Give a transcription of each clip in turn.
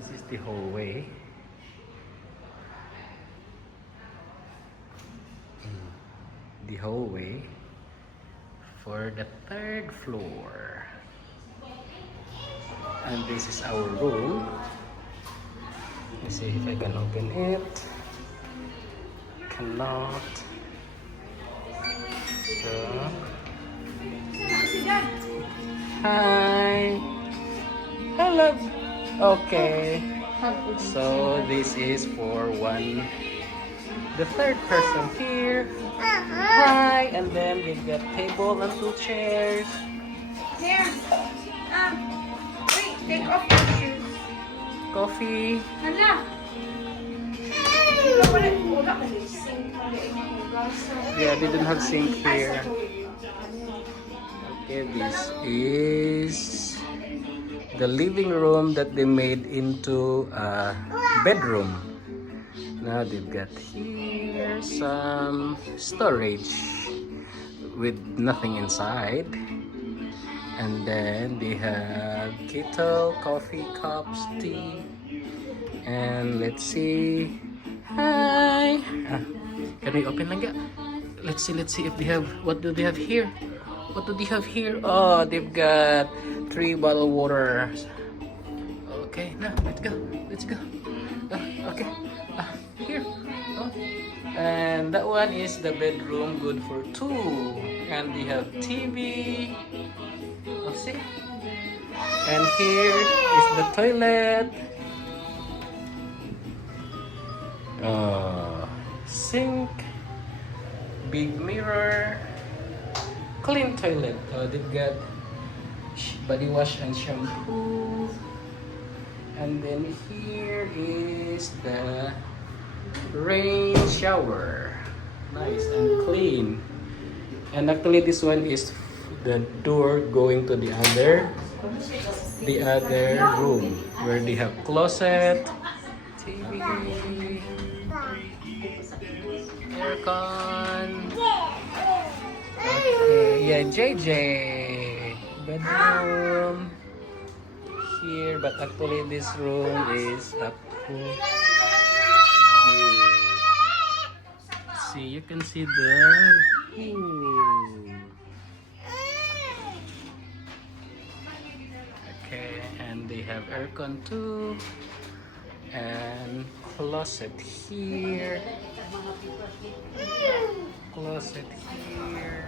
This is the hallway. The hallway for the third floor. And this is our room. Let's see if I can open it. Cannot. So, hi. Hello. Okay. So this is for the third person here. Hi. And then we've got table and 2 chairs. Here. Wait, take off your shoes. Coffee. Hala. Yeah, they don't have sink here. Okay, this is the living room that they made into a bedroom. Now they've got here some storage with nothing inside. And then they have kettle, coffee cups, tea. And let's see. Hi. Can we open lang? Let's see if they have, what do they have here? What do they have here? Oh, they've got 3 bottled water. Okay, now let's go. Okay. Here. Oh. And that one is the bedroom, good for 2. And they have TV. Oh, see? And here is the toilet. Sink, big mirror, clean toilet. They've got body wash and shampoo. And then here is the rain shower. Nice and clean. And actually this one is the door going to the other room where they have closet, TV, aircon. Okay, yeah, JJ bedroom here, but actually this room is up to view. See, you can see the pool. Okay, and they have aircon too, and closet here, closet here.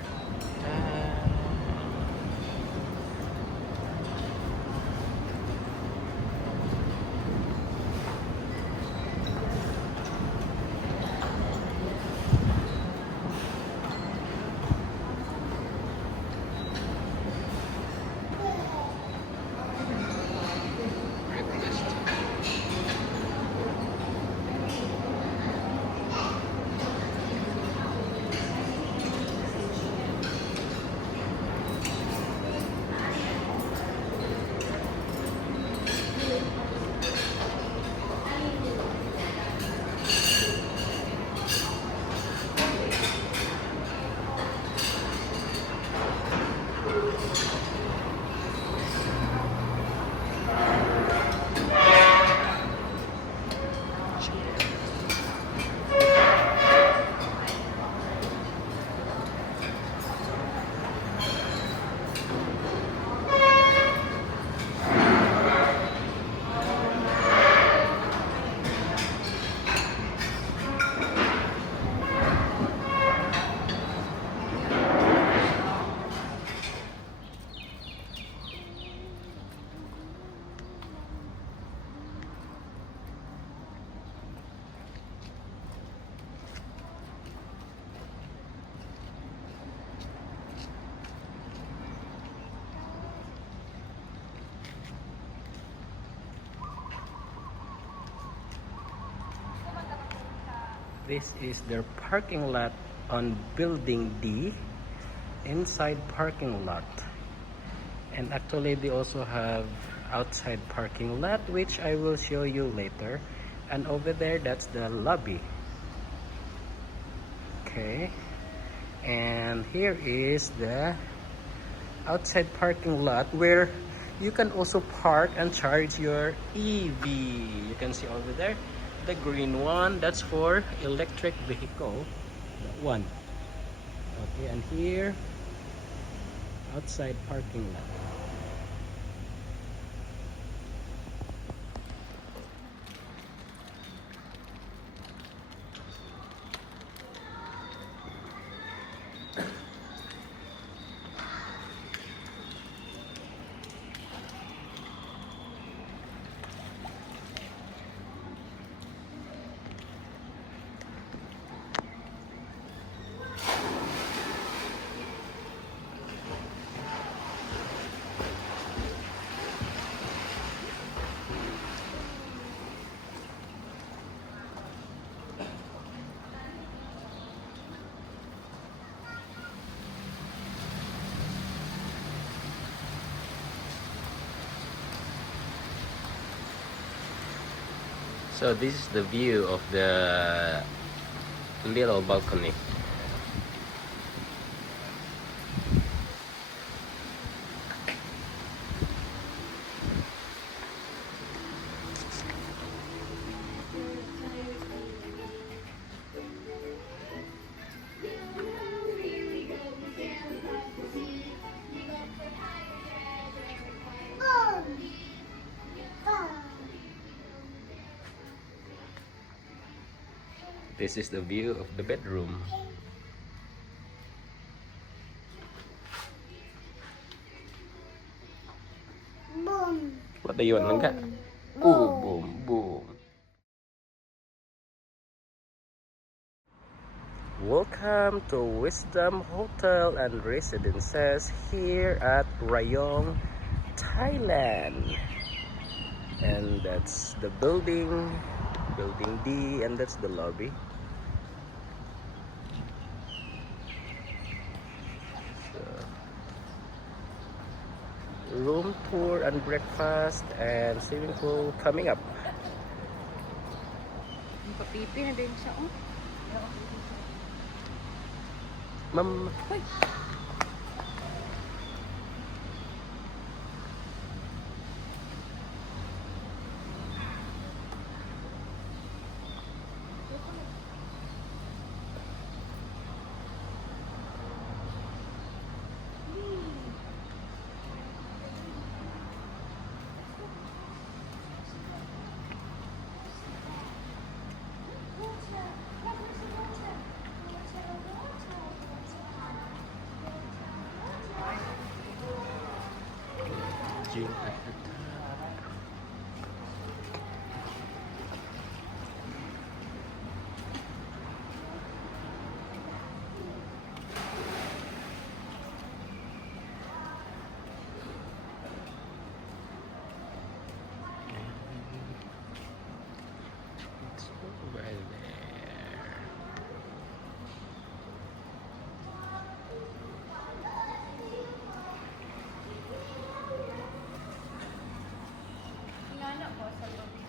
This is their parking lot on Building D, inside parking lot. And actually they also have outside parking lot, which I will show you later. And over there, that's the lobby. Okay, and here is the outside parking lot where you can also park and charge your EV. You can see over there, the green one, that's for electric vehicle. That one. Okay, and here, outside parking lot. So this is the view of the little balcony. This is the view of the bedroom. Boom. What do you want, Langga? Ooh, boom, boom. Welcome to Wisdom Hotel and Residences here at Rayong, Thailand. And that's the building D, and that's the lobby. Room tour and breakfast and swimming pool coming up. Papipi na din siya, oh. Ma'am, gym at the top. It's over there. Ingana po sa lobby.